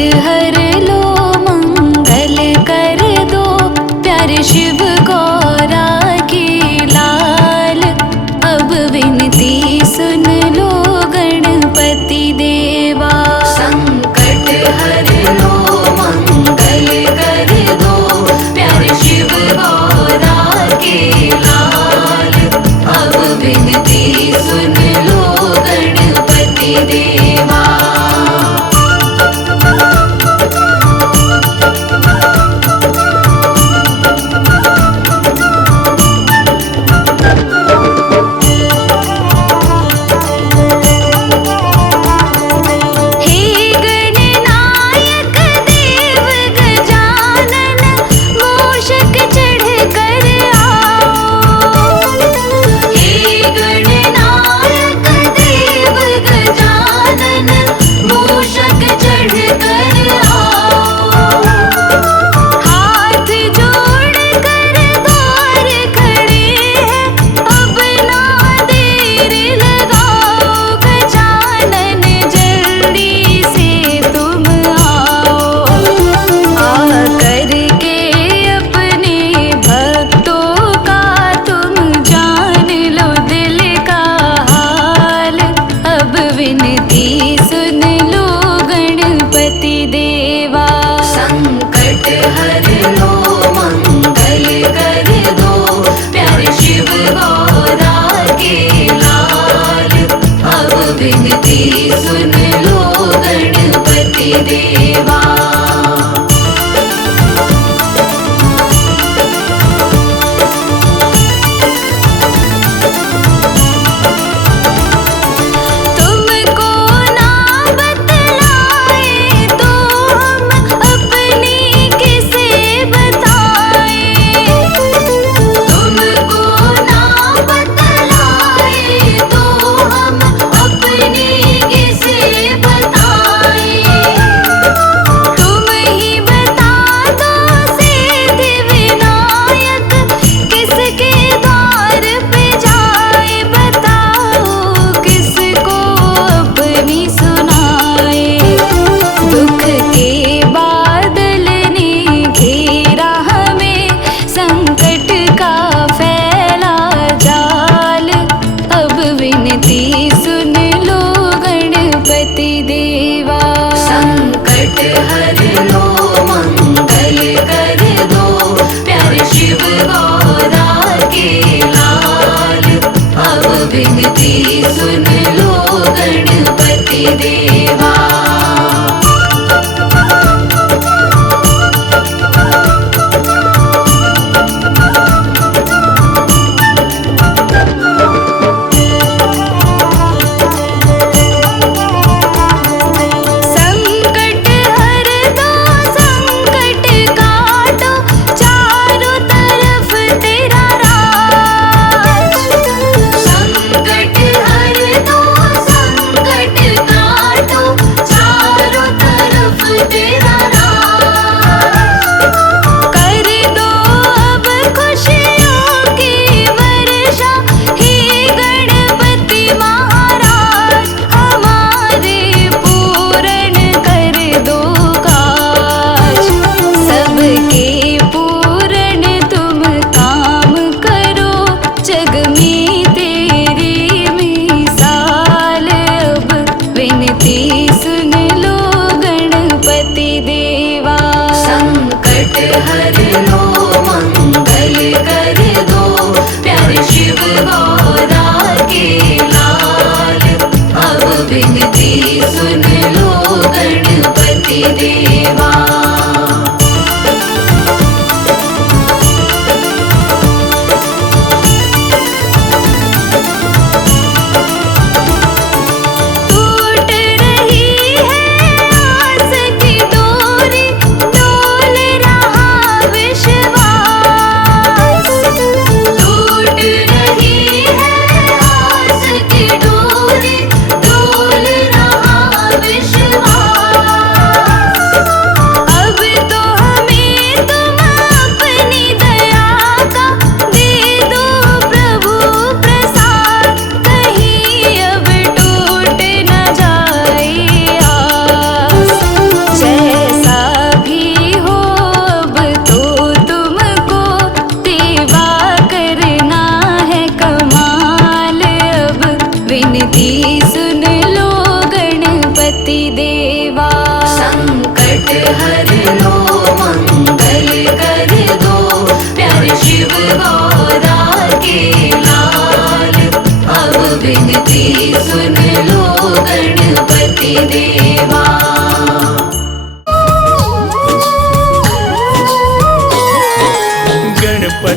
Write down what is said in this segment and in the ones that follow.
हर लो मंगल कर दो, प्यारे शिव गौरा के लाल। अब विनती सुन लो गणपति देवा। संकट हर लो मंगल कर दो, प्यारे शिव गौरा के लाल। अब विनती सुन लो गणपति देवा।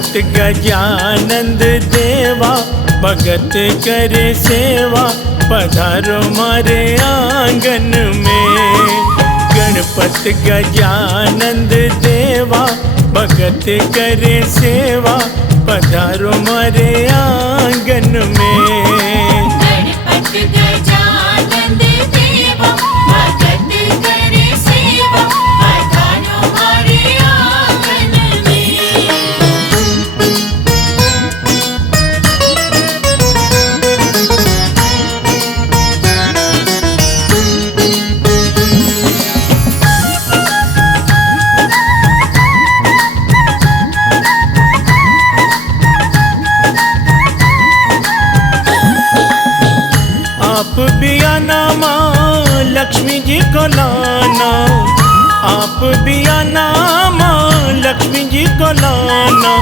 गणपत गजानंद देवा भगत करे सेवा पधारो मारे आंगन में। गणपत गजानंद देवा भगत करे सेवा पधारो मारे आंगन में। गणपत गजानंद देवा भगत करे सेवा पधारो मारे आंगन में। आप भी आना माँ लक्ष्मी जी को लाना, आप भी आना माँ लक्ष्मी जी को लाना।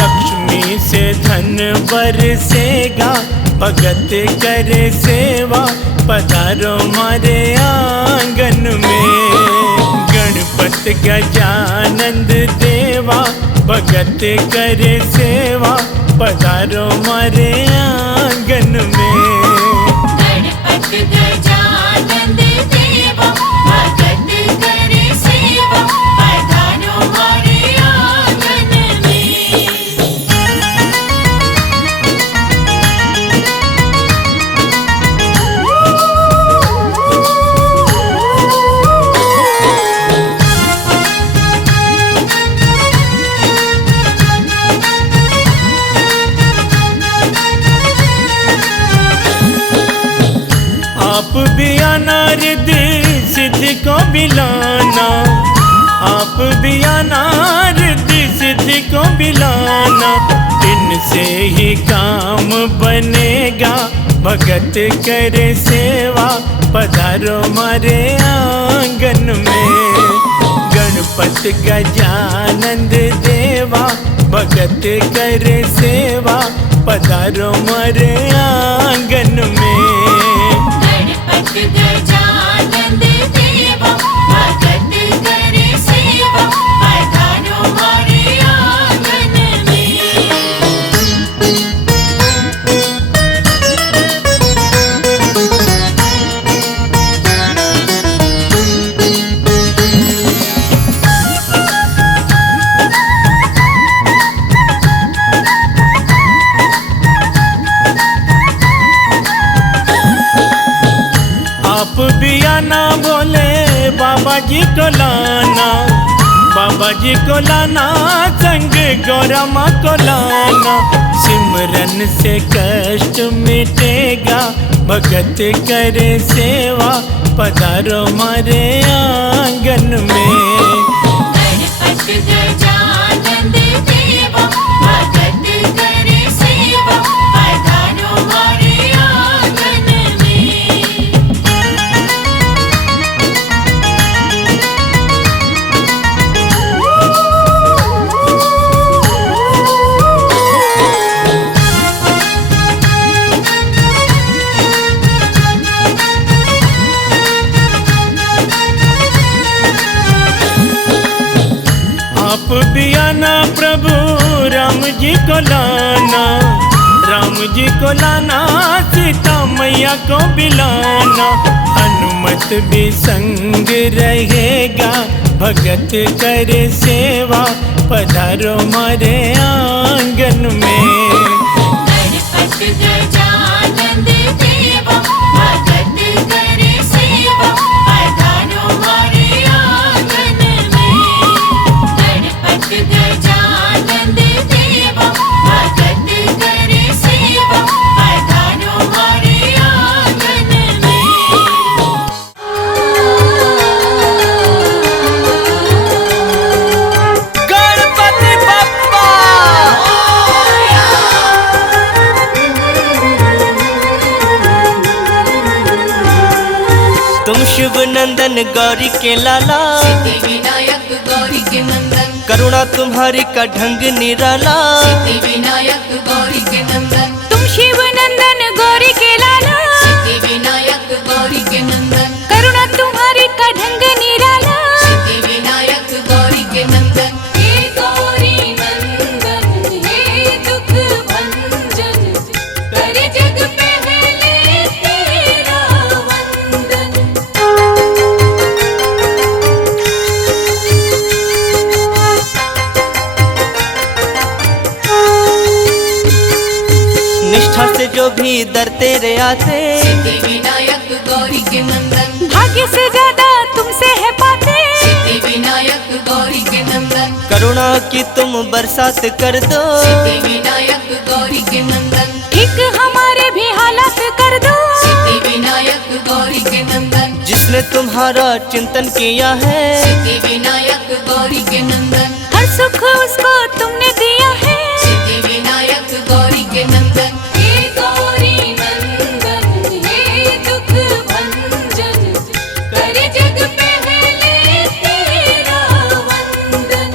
लक्ष्मी से धन बरसेगा भगत करे सेवा पधारो मारे आंगन में। गणपत गजानंद देवा भगत करे सेवा पधारो मारे आंगन में। गणपत गजानंद देवा भगत करे सेवा पधारो मारे आंगन में। आप भी आना रिद्धि सिद्धि को भी लाना, आप भी आना रिद्धि सिद्धि को भी लाना। इनसे ही काम बनेगा भगत करे सेवा पधारो मारे आंगन में। गणपत गजानंद देवा भगत करे सेवा पधारो मारे आंगन में। गणपत गजानंद देवा भगत करे सेवा पधारो मारे आंगन में। आप भी आना बोले बाबा जी को लाना, बाबा जी को लाना संग गौरा माँ को लाना। सिमरन से कष्ट मिटेगा भगत करे सेवा पधारो मारे आंगन में। गणपत गजानंद देवा भगत करे सेवा पधारो मारे आंगन में। आप भी आना प्रभु राम जी को लाना, राम जी को लाना सीता मैया को भी लाना। हनुमत भी संग रहेगा भगत करे सेवा पधारो मारे आंगन में। गणपत गजानंद देवा भगत करे सेवा पधारो मारे आंगन में। गणपत गजानंद देवा भगत करे सेवा पधारो मारे आंगन में। गणपति बप्पा तुम शुभ नंदन गौरी के लाला, सिद्धि विनायक गौरी के नंदन, करुणा तुम्हारी का ढंग निराला। सिद्धि विनायक गौरी के नंदन, तुम शिव नंदन गौरी के लाला, सिद्धि विनायक गौरी के नंदन, करुणा तुम्हारी का ढंग निराला। सिद्धि विनायक गौरी के नंदन। हे गौरी नंदन हे निष्ठा से जो भी दर तेरे आते, सिद्धि विनायक गौरी के नंदन, भाग्य से ज्यादा तुमसे है पाते। सिद्धि विनायक गौरी के नंदन, करुणा की तुम बरसात कर दो। सिद्धि विनायक गौरी के नंदन, ठीक हमारे भी हालात कर दो। सिद्धि विनायक गौरी के नंदन, जिसने तुम्हारा चिंतन किया है, सिद्धि विनायक गौरी के नंदन, हर सुख उसको तुमने दिया है। सिद्धि विनायक गौरी के नंदन, हे गौरी नंदन, हे दुख भंजन, करे जग पहले तेरा वंदन।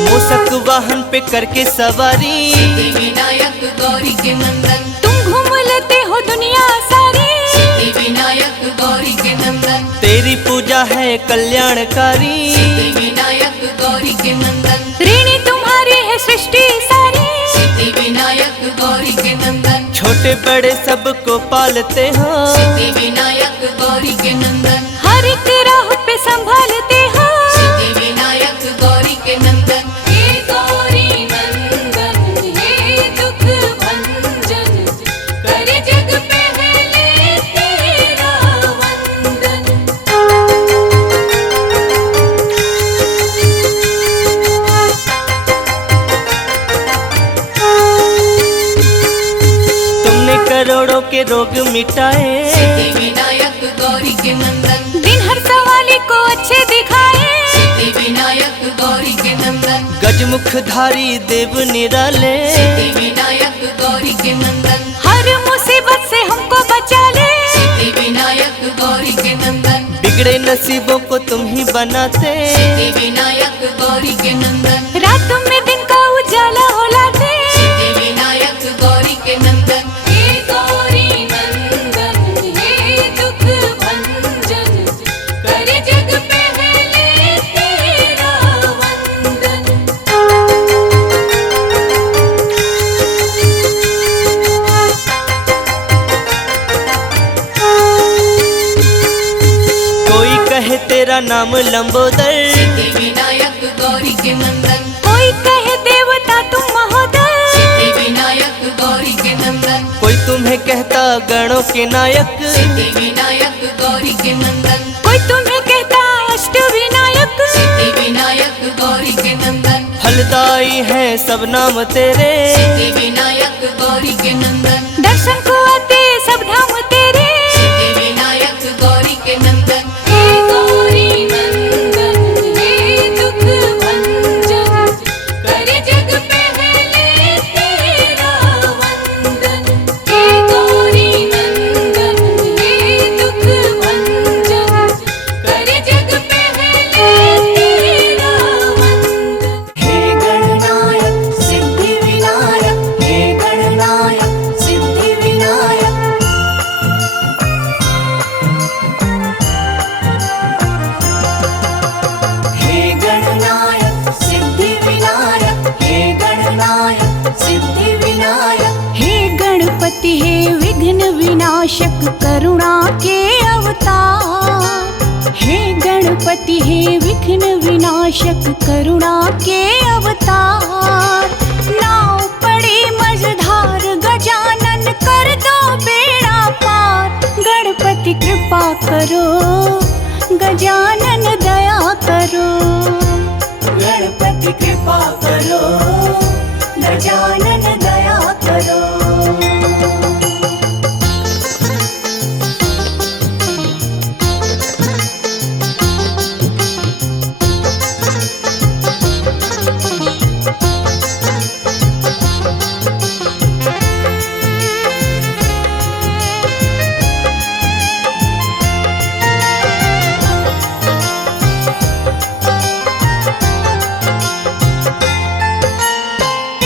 मूसक वाहन पे करके सवारी, सिद्धि विनायक गौरी के नंदन, तुम घूम लेते हो दुनिया सारी। सिद्धि विनायक गौरी के नंदन, तेरी पूजा है कल्याणकारी। सिद्धि विनायक गौरी के नंदन, ऋणी तुम्हारी है सृष्टि सारी। सिद्धि विनायक गौरी के नंदन, छोटे बड़े सबको पालते हो। सिद्धि विनायक गौरी के नंदन, हर एक राह पे संभालते हो। सिद्धि विनायक गौरी के नंदन, हे गौरी नंदन, हे दुख भंजन, करे जग पहले तेरा वंदन। तुमने करोड़ों के रोग मिटाए। सिद्धि विनायक गौरी के नंदन, दिन हर सवाली को अच्छे दिखाए। सिद्धि विनायक गौरी के नंदन, गजमुखधारी देव निराले। सिद्धि विनायक गौरी के नंदन, हर मुसीबत से हमको बचा ले। सिद्धि विनायक गौरी के नंदन, बिगड़े नसीबों को तुम ही बनाते। सिद्धि विनायक गौरी के नंदन, रात में दिन का उजाला हो लाते। सिद्धि विनायक गौरी के नंदन, हे गौरी नंदन, हे दुख भंजन, करे जग पहले तेरा वंदन। कोई कहे तेरा नाम लंबोदर, सिद्धि विनायक गौरी के नंदन, कोई कहे देवता तुम महोदय। सिद्धि विनायक गौरी के नंदन, कोई तुम्हें कहता गणों के नायक। सिद्धि विनायक गौरी के नंदन, कोई तुम्हें कहता अष्ट विनायक। सिद्धि विनायक गौरी के नंदन, फलदाई है सब नाम तेरे। सिद्धि विनायक गौरी के नंदन, दर्शन को आते सब धाम तेरे। सिद्धि विनायक गौरी के नंदन, हे गौरी नंदन, हे दुख भंजन, करे जग पहले तेरा वंदन। हे गौरी नंदन, हे दुख भंजन, करे जग पहले तेरा वंदन। हे गणनायक सिद्धि विनायक, हे गणनायक सिद्धि विनायक। हे गणनायक सिद्धि विनायक, हे गणनायक सिद्धि विनायक। हे गणपति हे विघ्न विनाशक करुणा के अवतार। हे गणपति हे विघ्न विनाशक करुणा के अवतार। नाव पड़ी मझधार गजानन कर दो बेड़ा पार। गणपति कृपा करो गजानन दया करो। गणपति कृपा करो, गजानन दया करो।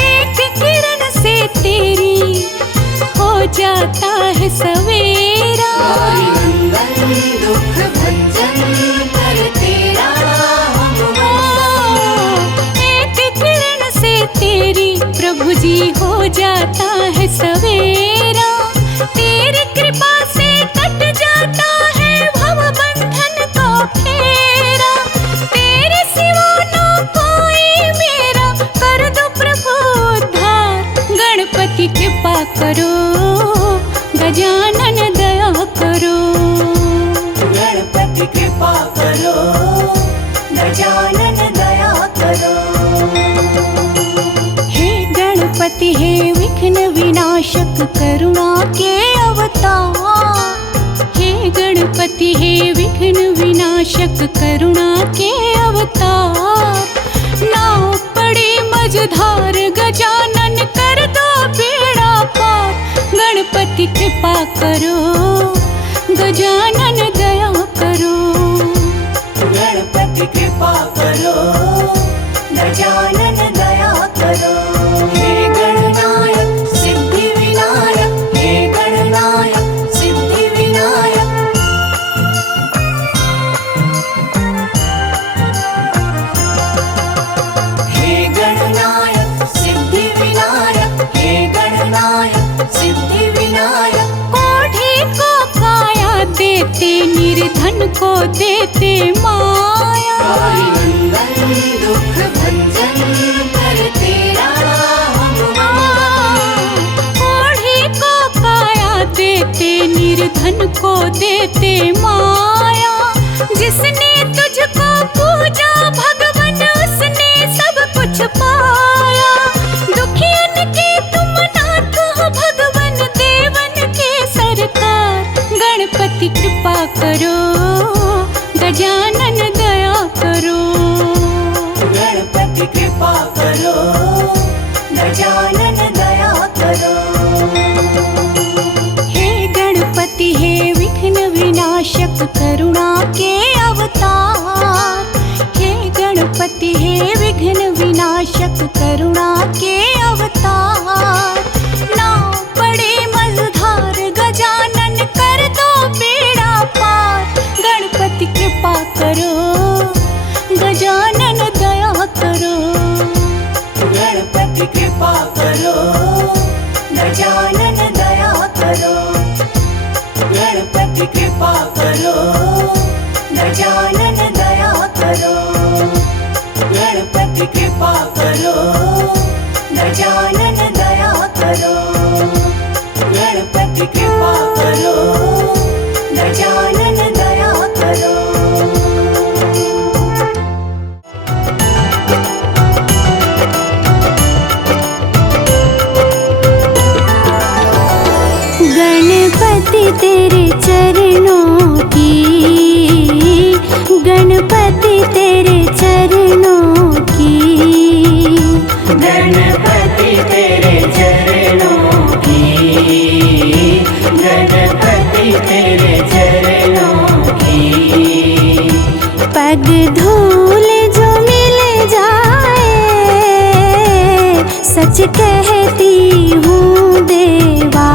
एक किरण गणपति हे विघ्न विनाशक करुणा के अवतार। नाव पड़े मझधार गजानन कर दो बेड़ा पार। गणपति कृपा करो गजानन दया करो। गणपति कृपा करो गजानन दया करो। हे गणनायक सिद्धि विनायक, हे गणनायक सिद्धि विनायक। हे गणनायक सिद्धि विनायक, हे गणनायक सिद्धि विनायक। कोढ़ी को काया देते निर्धन को देते माया। नंदन दुख भंजन कर तेरा हम कोढ़ी को काया देते निर्धन को देते माया। जिसने तुझको पूजा भगवन उसने सब कुछ पाया। दुखियन के तुम नाथ हो भगवन देवन के सरकार। गणपति कृपा करो गजानन दया करो। गणपति कृपा करो गजानन दया करो। हे गणपति हे विघ्न विनाशक करुणा के अवतार। हे गणपति हे विघ्न विनाशक करुणा के अवतार। नाव पड़े मझधार गजानन कर दो बेड़ा पार। गणपति कृपा करो गजानन दया करो। गणपति कृपा करो गजानन दया करो। गणपति कृपा करो गजानन दया करो। गणपति कृपा करो गजानन दया करो। गणपति कृपा करो गजानन दया करो। गणपति तेरे चरणों की, गणपति तेरे चरणों की। गणपति तेरे चरणों की, गणपति तेरे चरणों की। पग धूल जो मिल जाए सच कहती हूँ देवा।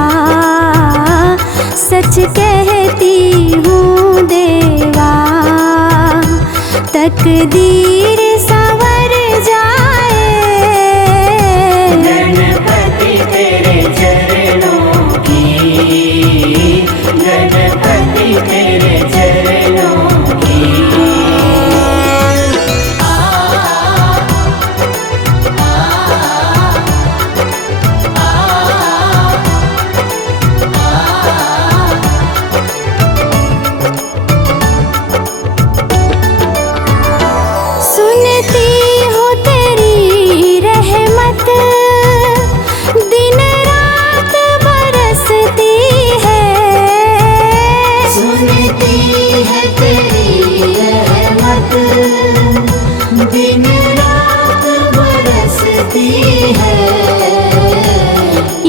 सच कहती हूँ देवा। तकदीर संवर जाए। गणपति तेरे चरणों की, गणपति तेरे चरणों की। सुनती हूँ तेरी रहमत दिन रात बरसती है। सुनती है तेरी रहमत दिन रात बरसती है।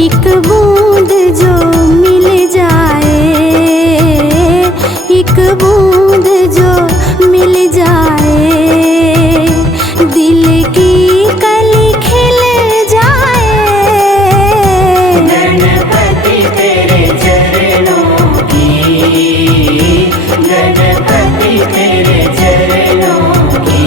एक बूंद जो मिल जाए, एक बूंद जो मिल जाए। दिल की कली खिल जाए। गणपति तेरे चरणों की, गणपति तेरे चरणों की।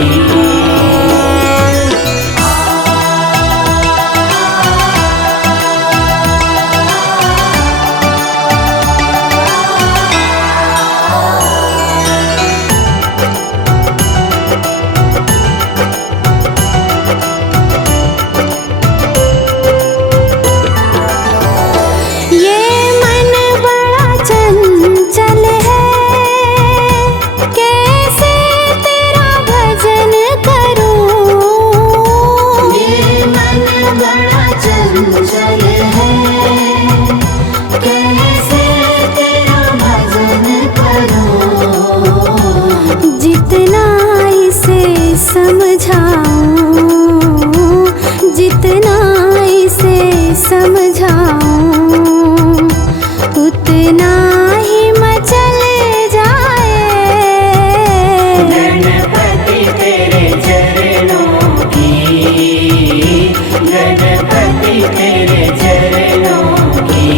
समझाऊं उतना ही मचल जाए। गणपति तेरे चरणों की, गणपति तेरे चरणों की।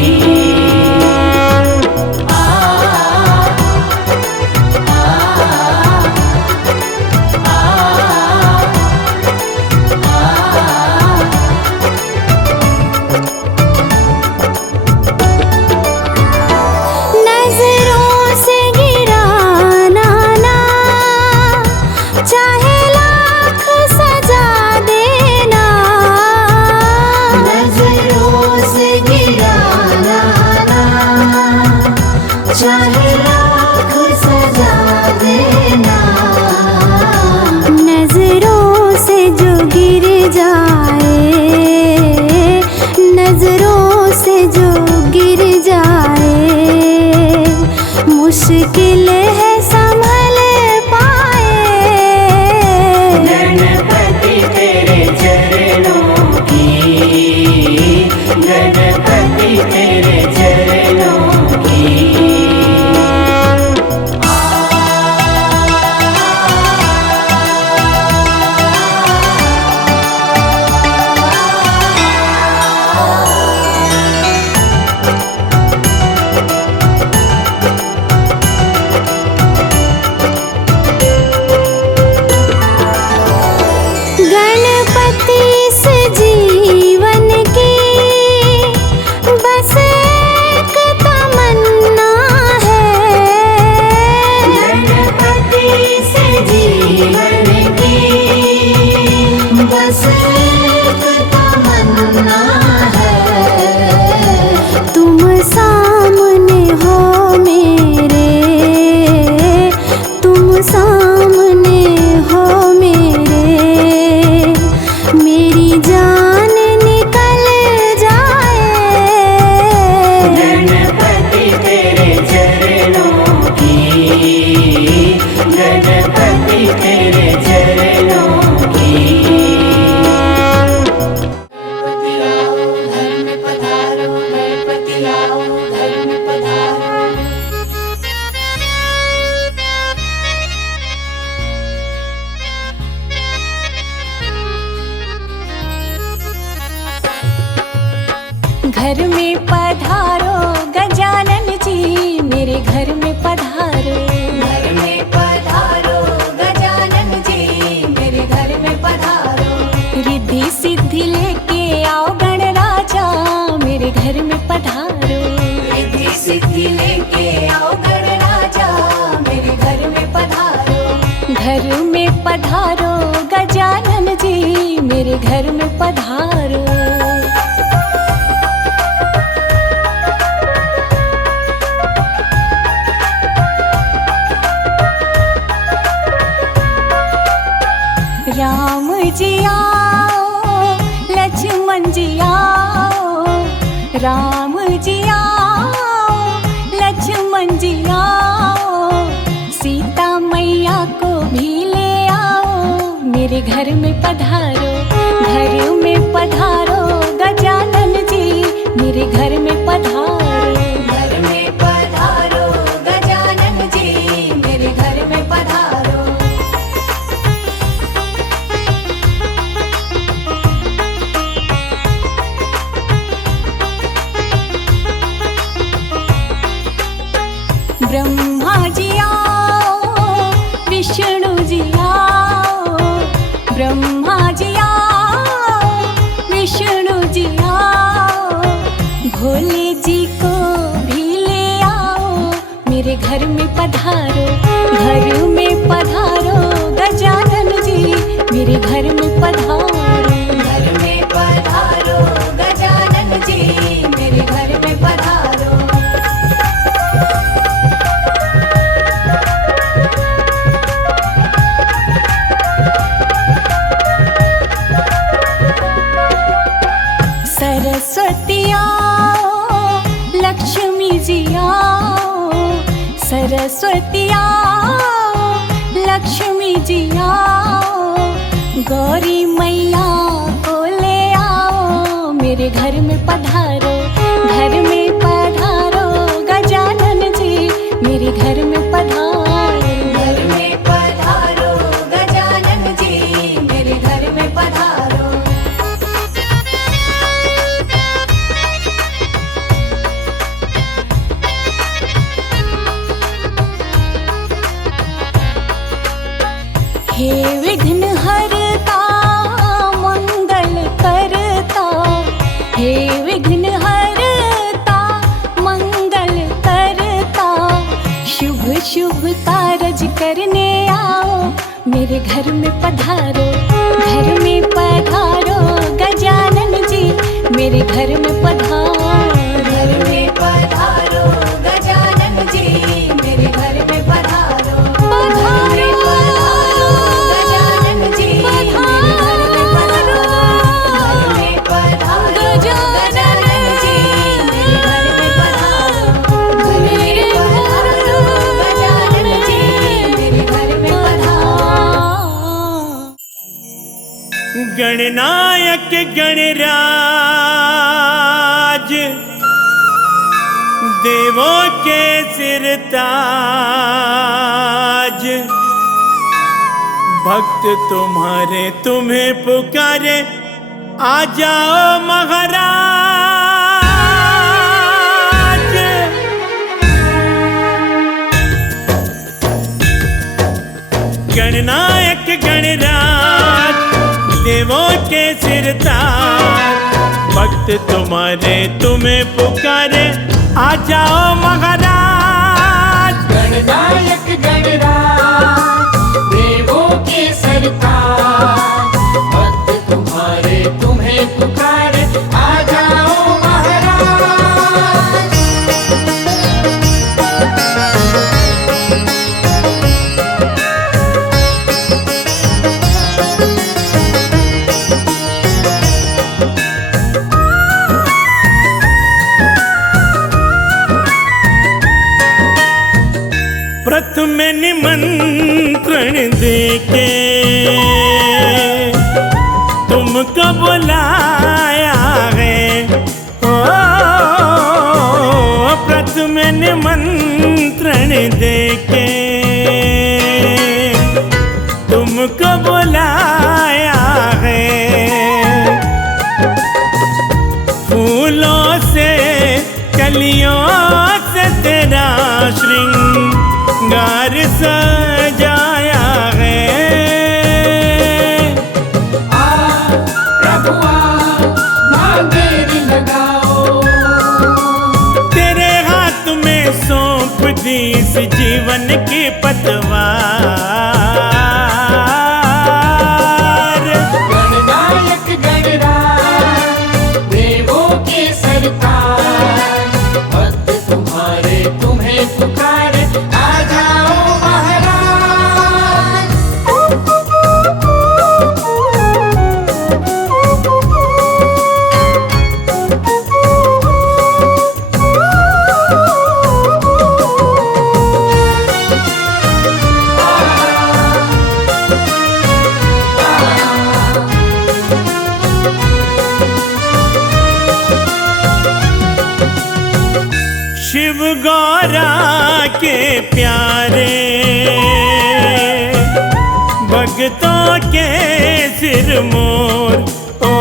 नजरों से गिराना ना, चाहे लाख सजा देना। नजरों से गिराना ना, चाहे लाख सजा देना। नजरों से जो गिर जाए, नजरों से जो गिर जाए, मुश्किल है संभल पाए। गणपति तेरे चरणों की, गणपति तेरे चरणों की। गणपति इस जीवन की बस एक तमन्ना है। गणपति से जीवन की बस एक तमन्ना है। तुम सामने हो मेरे, तुम सामने हो मेरे, मेरी जान निकल जाए। गणपति तेरे चरणों की, गणपति तेरे चरणों की। गणपति आओ घर में पधारो, गणपति आओ घर में पधारो। घर में पधारो गजानन जी, मेरे घर में पधारो। घर में पधारो गजानन जी, मेरे घर में पधारो। रिद्धि सिद्धि लेके आओ गणराजा, मेरे घर में पधारो। रिद्धि सिद्धि लेके आओ गणराजा, मेरे घर में पधारो। घर में पधारो गजानन जी, मेरे घर में पधारो। राम जी आओ, लक्ष्मण जी आओ, राम जी आओ, लक्ष्मण जी आओ, सीता मैया को भी ले आओ, मेरे घर में पधारो। घर में पधारो गजानन जी, मेरे घर में पधारो। घर में पधारो गजानन जी, मेरे घर में पधारो। ब्रह्मा जी आओ, विष्णु जी आओ, ब्रह्मा जी आओ, विष्णु जी आओ, भोले जी को भी ले आओ, मेरे घर में पधारो। घर में पधारो गजानन जी, मेरे घर में पधारो। घर में पधारो गजानन जी, मेरे घर में पधारो। सरस्वती आओ, लक्ष्मी जी आओ, सरस्वती आओ, लक्ष्मी जी आओ, गौरी मैया को ले आओ, मेरे घर में पधारो। घर में पधारो। घर में पधारो गजानन जी, मेरे घर में पधारो। हे विघ्न हरता मंगल करता, हे विघ्न हरता मंगल करता, शुभ शुभ कारज करने आओ, मेरे घर में पधारो। घर में पधारो गजानन जी, मेरे घर में पधारो। घर में पधारो गजानन जी, मेरे घर में पधारो। घर में पधारो गजानन जी, मेरे घर में पधारो। घर में पधारो गजानन जी, मेरे घर में पधारो। घर में पधारो गजानन जी, मेरे घर में पधारो। गणनायक गणराज, देवों के सिर ताज, भक्त तुम्हारे तुम्हें पुकारे, आ जाओ महाराज। गणनायक गणराज, देवों के सिर ताज, भक्त तुम्हारे तुम्हें पुकारे, आ जाओ महाराज। गणनायक गणराज, देवों के सरताज, भक्त तुम्हारे तुम्हें पुकारे, आ जाओ महाराज। प्रथम निमंत्रण देके तुमको बुलाया है, ओ प्रथम निमंत्रण देके तुमको बुलाया है। फूलों से कलियों से तेरा श्रृंगार सजाया है। प्रभु मां देरी लगाओ, तेरे हाथ में सौंप दी इस जीवन की पतवार। गणनायक गणराज, देवों के सरताज, भक्त तुम्हारे तुम्हें पुकारे, आ जाओ महाराज। शिव गौरा के प्यारे, भक्तों के सिर मोर, ओ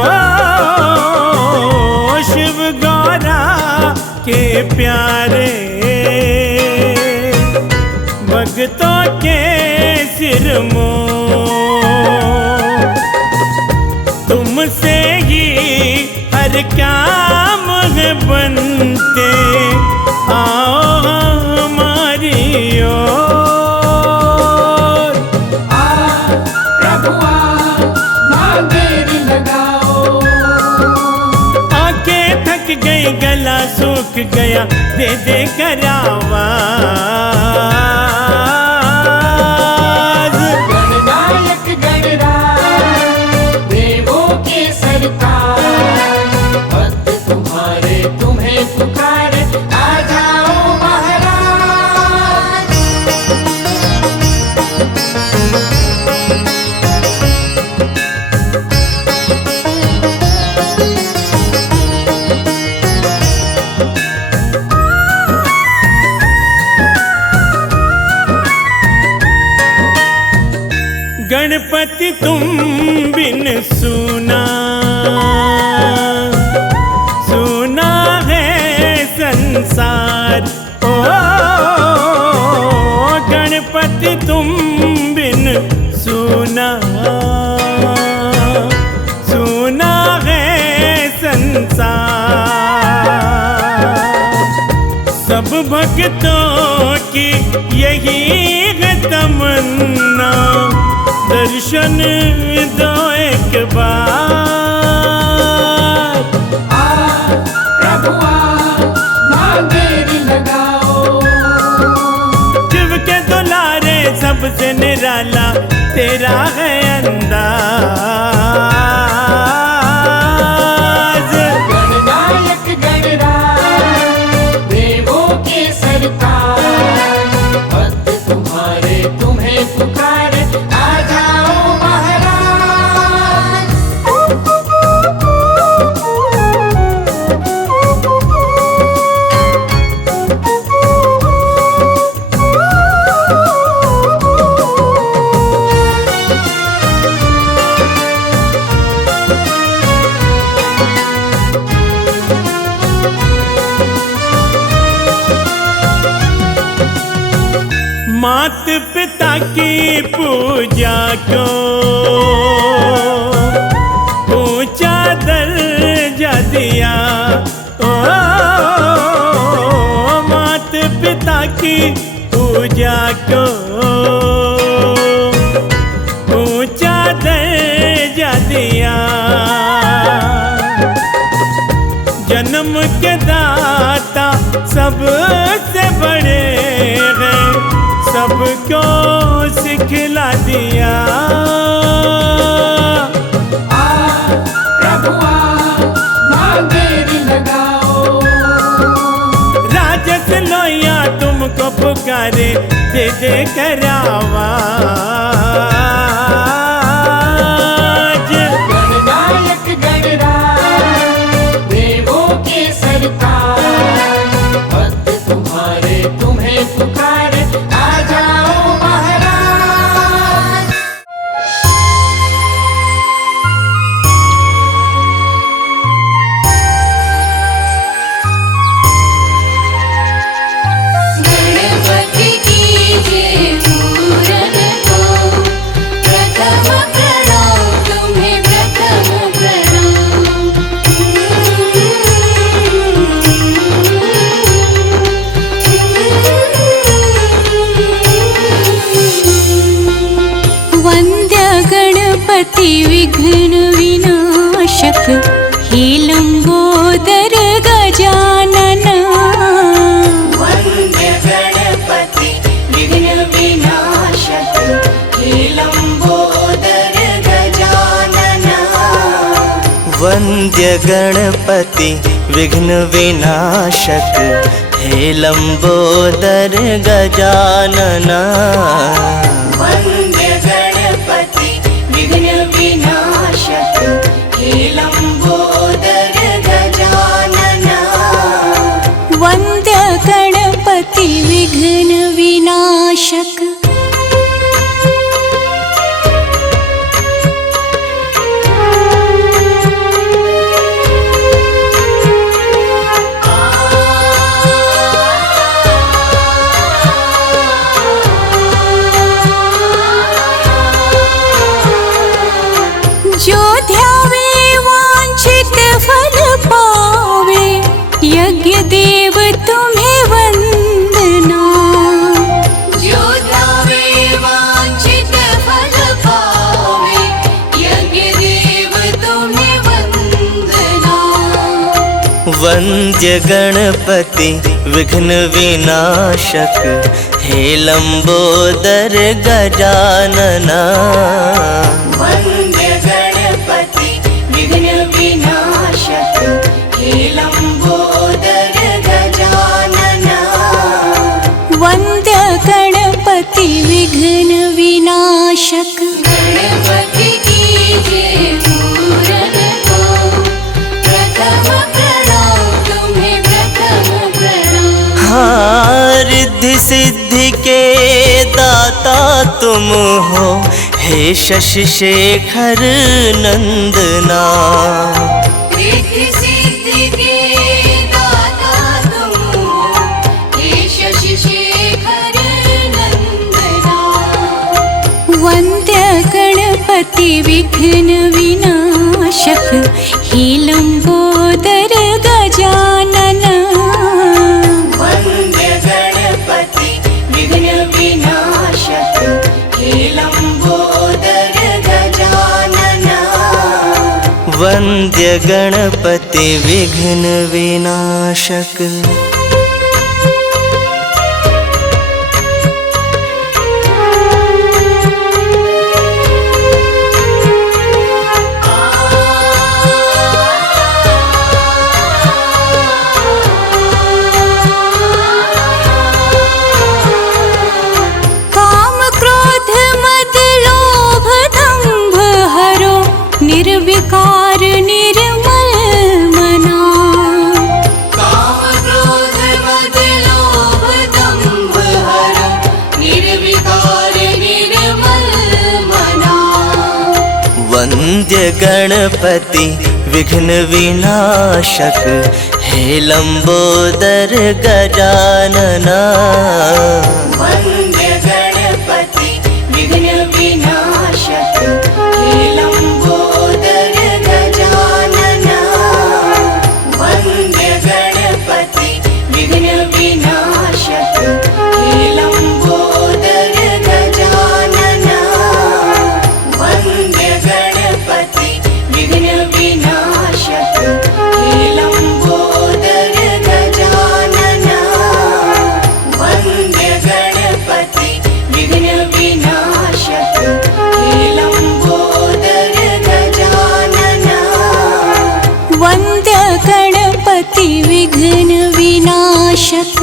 शिव गौरा के प्यारे, भक्तों के सिर मोर। तुमसे ही हर काम है बनते, आओ हमारी ओर। प्रभु मां देरी लगाओ, आंखें थक गई गला सूख गया, दे दे कर आवाज। गणनायक गणराज, देवों के सरताज, भक्त तुम्हारे तुम्हें पुकारे, आ जाओ महाराज। गणपति तुम बिन सूना सूना है संसार। ओ गणपति तुम बिन सूना सूना है संसार। सब भक्तों की यही है तमन्ना, दर्शन दो एक बार। प्रभु माँ देरी लगाओ। शिव के दुलारे सबसे निराला तेरा है अंदाज। गणनायक गणराज देवों के सरताज, भक्त तुम्हारे तुम्हें पुकारे, आ जाओ महाराज। मात पिता की पूजा को ऊंचा दर्जा दिया। ओ मात पिता की पूजा को ऊंचा दर्जा दिया। जन्म के दाता सबसे बड़े हैं, सबको सिखला दिया। प्रभु माँ देरी लगाओ। राजस लोया तुमको पुकारे, दे दे कर आवाज। गणनायक गणराज देवों के सरताज, भक्त तुम्हारे तुम्हें पुकारे, आ जाओ महाराज। गणपति कीजिए पूरन को, प्रथम प्रणाम तुम्हें प्रथम प्रणाम। वन्द्य गणपति विघ्न विनाशक, हे लंबोदर गजानन। वन्द्य गणपति विघ्न विनाशक, हे लंबोदर गजानन। वन्द्य गणपति विघ्न विनाशक, हे लंबोदर गजानना। वन्द्य गणपति विघ्न विनाशक, हे लंबोदर गजानन। वन्द्य गणपति विघ्न विनाशक। जो ध्यावे वांछित फल पावे, यज्ञ देव तुम्हें वंदना। जो ध्यावे वांछित फल पावे, यज्ञ देव तुम्हें वंदना। वन्द्य गणपति विघ्न विनाशक, हे लंबोदर गजानना। वन्द्य गणपति विघ्न विनाशक, हे लंबोदर गजानन। वन्द्य गणपति विघ्न विनाशक। गणपति कीजिए पूरन को, प्रथम प्रणाम तुम्हें प्रथम प्रणाम। रिद्धि सिद्धि के दाता तुम हो, हे शशि शेखर नंदना। रिद्धि सिद्धि के दाता तुम हो, हे शशि शेखर नंदना। वन्द्य गणपति विघ्न विनाशक, हे लंबोदर गजानन। वन्द्य गणपति विघ्न विनाशक, हे लंबोदर गजानन। वन्द्य गणपति विघ्न विनाशक। काम क्रोध मद लोभ दंभ हरो, निर्विकार निर्मल मना। काम क्रोध मद लोभ दंभ हरो, निर्विकार निर्मल मना। वन्द्य गणपति विघ्न विनाशक, हे लंबोदर गजानना। वन्द्य गणपति विघ्न विनाशक, हे लंबोदर गजानन। वन्द्य गणपति विघ्न विनाशक, हे लंबोदर गजानन। वन्द्य गणपति विघ्न विनाशक, हे लंबोदर गजानन। वन्द्य गणपति विघ्न विनाशक, हे लंबोदर गजानन। वन्द्य गणपति विघ्न विनाशक।